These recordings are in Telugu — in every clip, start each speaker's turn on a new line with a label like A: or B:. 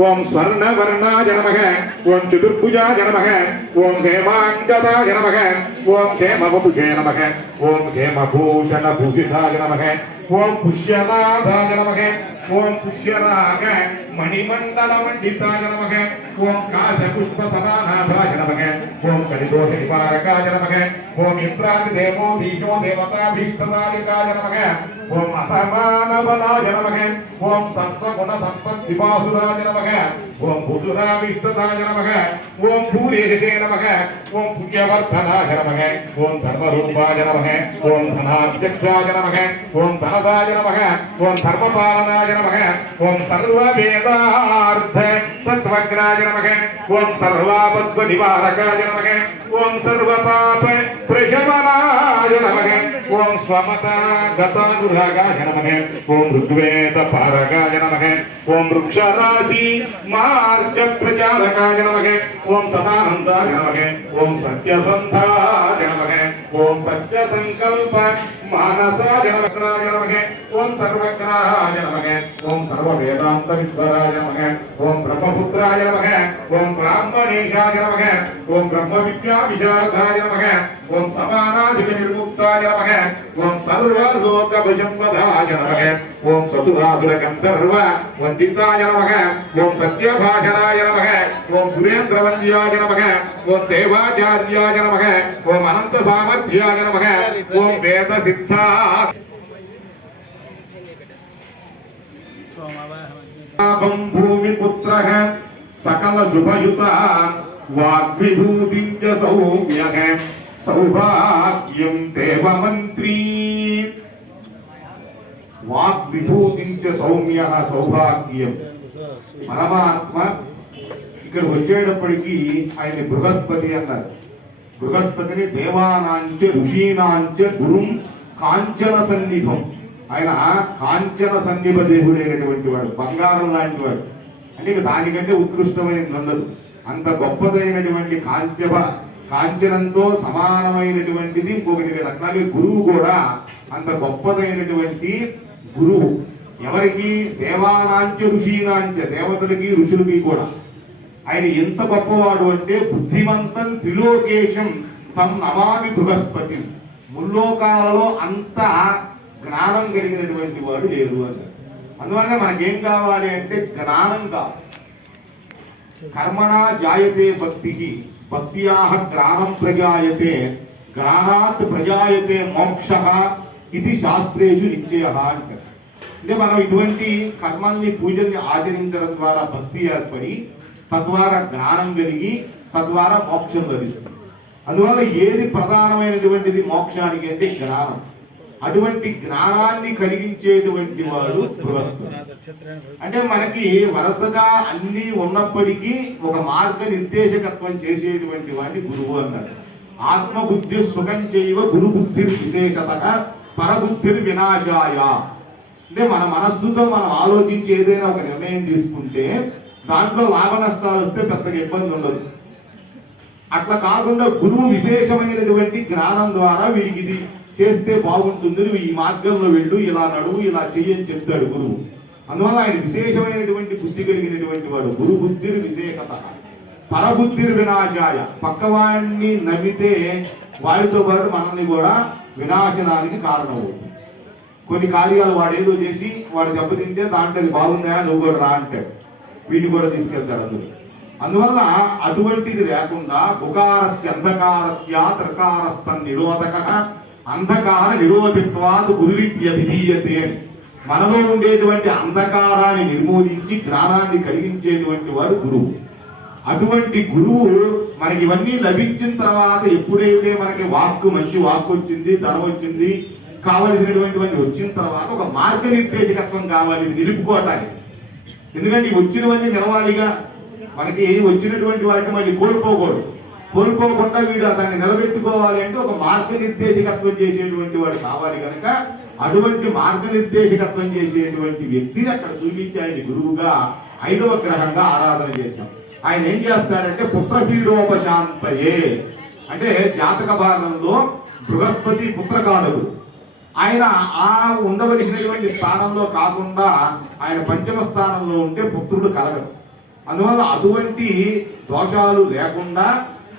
A: ఓం స్వర్ణవర్ణాయ నమః ఓం చతుర్భుజాయ నమః ఓం హేమాంగదాయ నమః ఓం హేమవపుషే నమః ఓం హేమభూషణభూషితాయ నమః ఓం పుష్యనాథాయ నమః ఓం పుష్యరాగ మణిమండలమండితాయ నమః ఓం కాశపుష్పసమానాభాయ నమః ఓం కలిదోష నివారకాయ నమః ఓం ఇంద్రాదిదేవో బీజో దేవతాభీష్టదాయకాయ నమః ఓం అసమానబలాయ నమః ఓం సత్వగుణ సంపద్విపాసురాయ నమః ఓం భుజురావిష్టదాయ నమః ఓం భూరేషే నమః ఓం పుణ్యవర్ధనాయ నమః ఓం ధర్మరూపాయ నమః ఓం ధనాధ్యక్షాయ నమః ఓం ధనదాయ నమ. ఓం ధర్మపాలనాయ నమ. ఓం సర్వవేదార్థ తత్వజ్ఞాయ నమః ఓం సర్వాపద్వ నివారకాయ నమః ఓం సర్వపాప ప్రశమనాయ నమః ఓం స్వమత గతానురాగాయ నమః ఓం ఋగ్వేద పారగాయ నమః ఓం వృక్షరాశి మార్గ ప్రచారకాయ నమః ఓం సదానందాయ నమః ఓం సత్యసంధాయ నమః ఓం సత్య సంకల్ప మానసాయ నమః నమః ఓం సర్వగ్రహాయ నమః ఓం సర్వ వేదాంత విద్వరాయ నమః ఓం బ్రహ్మపుత్రాయ నమః ఓం బ్రాహ్మణేశాయ నమః ఓం బ్రహ్మ విద్యా విశారదాయ నమః ఓం సమానాధిక నిర్ముక్తాయ నమః ఓం సర్వలోక భుజంవదాయ నమః ఓం సతురాధుర గంధర్వ వందితాయ నమః ఓం సత్యభాషణాయ నమః ఓం సురేంద్రవంద్యాయ నమః ఓం దేవాచార్యాయ నమః ఓం అనంత సామర్థ్యాయ నమః ఓం వేద సిద్ధా పుత్ర సకల శుభయుత వాగ్విభూతి సౌమ్య సౌభాగ్యం దేవమంత్రీ వాగ్విభూతిం చ సౌమ్య సౌభాగ్యం పరమాత్మ ఇక్కడ వచ్చేటప్పటికి ఆయన బృహస్పతి అన్నారు. బృహస్పతిని దేవానాంచ ఋషీనాంచ గురుం కాంచన సన్నిభం ఆయన కాంచన సన్నిభ దేవుడైనటువంటి వాడు బంగారం లాంటి వాడు. అంటే ఇక దానికంటే ఉత్కృష్టమైనది ఉండదు అంత గొప్పదైనటువంటి కాంచభ కాంచనంతో సమానమైనటువంటిది ఇంకొకటి లేదు. అట్లాగే గురువు కూడా అంత గొప్పదైనటువంటి గురువు. ఎవరికి? దేవానాంచ ఋషీనాంచ దేవతలకి ఋషులకి కూడా. ఆయన ఎంత గొప్పవాడు అంటే బుద్ధిమంతం త్రిలోకేశం తమ్ నమామి బృహస్పతి. ముల్లోకాలలో అంత జ్ఞానం కలిగినటువంటి వాడు లేరు అన్నారు అందువల్ల మనకేం కావాలి అంటే జ్ఞానం కావాలి. కర్మణ జాయతే భక్తి భక్తియా జ్ఞానం ప్రజాయతే జ్ఞానాత్ ప్రజాయతే మోక్ష ఇది శాస్త్రేషు నిశ్చయ అంటారు అంటే మనం ఇటువంటి కర్మల్ని పూజల్ని ఆచరించడం ద్వారా భక్తి ఏర్పడి తద్వారా జ్ఞానం కలిగి తద్వారా మోక్షం లభిస్తుంది. అందువల్ల ఏది ప్రధానమైనటువంటిది మోక్షానికి అంటే జ్ఞానం. అటువంటి జ్ఞానాన్ని కలిగించేటువంటి వాడు బృహస్పతి అంటే మనకి వరుసగా అన్ని ఉన్నప్పటికీ ఒక మార్గ నిర్దేశకత్వం చేసేటువంటి వాడిని గురువు అన్నాడు. ఆత్మబుద్ధి సుఖం చేయవ గురు బుద్ధి విశేషత పరబుద్ధి వినాశాయ. అంటే మన మనస్సుతో మనం ఆలోచించి ఏదైనా ఒక నిర్ణయం తీసుకుంటే దాంట్లో లాభ నష్టాలు వస్తే పెద్దగా ఇబ్బంది ఉండదు. అట్లా కాకుండా గురువు విశేషమైనటువంటి జ్ఞానం ద్వారా వీడికి ఇది చేస్తే బాగుంటుంది నువ్వు ఈ మార్గంలో వెళ్ళు ఇలా నడువు ఇలా చెయ్యని చెప్తాడు గురువు. అందువల్ల ఆయన విశేషమైనటువంటి బుద్ధి కలిగినటువంటి వాడు. గురు బుద్ధి విశేషత. పరబుద్ధి వినాశాయ. పక్కవాడిని నమ్మితే వాడితో పాటు మనల్ని కూడా వినాశనానికి కారణమవుతుంది. కొన్ని కార్యాలు వాడు ఏదో చేసి వాడు దెబ్బతింటే దాంట్లో అది బాగుందా నువ్వు కూడా రా అంటాడు. వీటిని కూడా తీసుకెళ్తాడు అందులో. అందువల్ల అటువంటిది లేకుండా బుకారస్య అంధకారస్య త్రకారస్థ నిరోధక అంధకార నిరోధిత్వాత్ గురువిద్యభిధీయతే అని మనలో ఉండేటువంటి అంధకారాన్ని నిర్మూలించి జ్ఞానాన్ని కలిగించేటువంటి వాడు గురువు. అటువంటి గురువు మనకి ఇవన్నీ లభించిన తర్వాత ఎప్పుడైతే మనకి వాక్కు మంచి వాక్కు వచ్చింది ధనం వచ్చింది కావలసినటువంటివన్నీ వచ్చిన తర్వాత ఒక మార్గనిర్దేశకత్వం కావాలి ఇది నిలుపుకోవటానికి. ఎందుకంటే వచ్చినవన్నీ నిలవాలిగా. మనకి వచ్చినటువంటి వాటిని మళ్ళీ కోల్పోకూడదు. కోల్పోకుండా వీడు దాన్ని నిలబెట్టుకోవాలి అంటే ఒక మార్గనిర్దేశకత్వం చేసేటువంటి వాడు కావాలి కనుక అటువంటి మార్గనిర్దేశకత్వం చేసేటువంటి వ్యక్తిని అక్కడ చూపించి ఆయన గురువుగా ఐదవ గ్రహంగా ఆరాధన చేశాం. ఆయన ఏం చేస్తాడంటే పుత్రపీడోపశాంతయే. అంటే జాతక భాగంలో బృహస్పతి పుత్రకాలుడు ఆయన ఆ ఉండవలసినటువంటి స్థానంలో కాకుండా ఆయన పంచమ స్థానంలో ఉంటే పుత్రుడు కలగదు అందువల్ల అటువంటి దోషాలు లేకుండా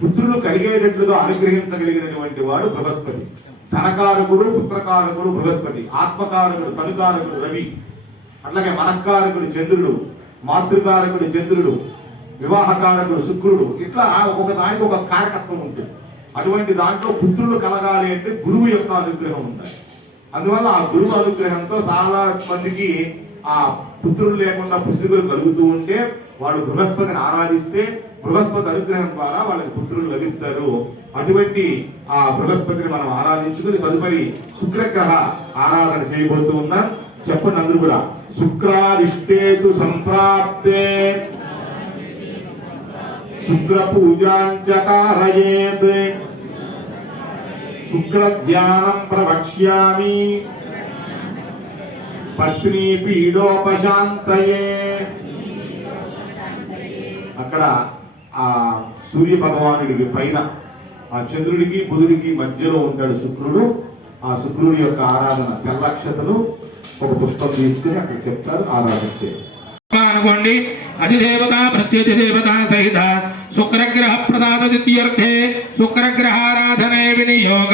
A: పుత్రులు కలిగేటట్లుగా అనుగ్రహించగలిగినటువంటి వాడు బృహస్పతి. ధనకారకుడు పుత్రకారకుడు బృహస్పతి. ఆత్మకారకుడు తనుకారకుడు రవి. అట్లాగే మనకారకుడు చంద్రుడు మాతృకారకుడు చంద్రుడు వివాహకారకుడు శుక్రుడు. ఇట్లా ఒక్కొక్క దానికి ఒక కారకత్వం ఉంటుంది. అటువంటి దాంట్లో పుత్రులు కలగాలి అంటే గురువు యొక్క అనుగ్రహం ఉండాలి. అందువల్ల ఆ గురువు అనుగ్రహంతో చాలా మందికి ఆ పుత్రులు లేకుండా పుత్రికలు కలుగుతూ ఉంటే వాళ్ళు బృహస్పతిని ఆరాధిస్తే బృహస్పతి అనుగ్రహం ద్వారా వాళ్ళకి పుత్రులు లభిస్తారు. అటువంటి ఆ బృహస్పతిని మనం ఆరాధించుకుని తదుపరి శుక్రగ్రహ ఆరాధన చేయబోతూ ఉన్నా. చెప్పండి అందరూ కూడా. శుక్రాదిష్టేతు సంప్రాప్తే. శుక్ర పూజాంచకారయేత్ శుక్ర ధ్యానం ప్రవక్ష్యామి. పత్ని పీడోపశాంతయే. అక్కడ ఆ సూర్య భగవానుడికి పైన ఆ చంద్రుడికి బుధుడికి మధ్యలో ఉంటాడు శుక్రుడు. ఆ శుక్రుడి యొక్క ఆరాధన తెల్లక్షతలు ఒక పుష్పం తీసుకుని అక్కడ చెప్తారు ఆరాధన చేయాలి.
B: అనుకోండి అధిదేవత ప్రత్యధి దేవత సహిత శుక్రగ్రహ ప్రదాత ద్వితీయర్థే శుక్రగ్రహారాధనే వినియోగ.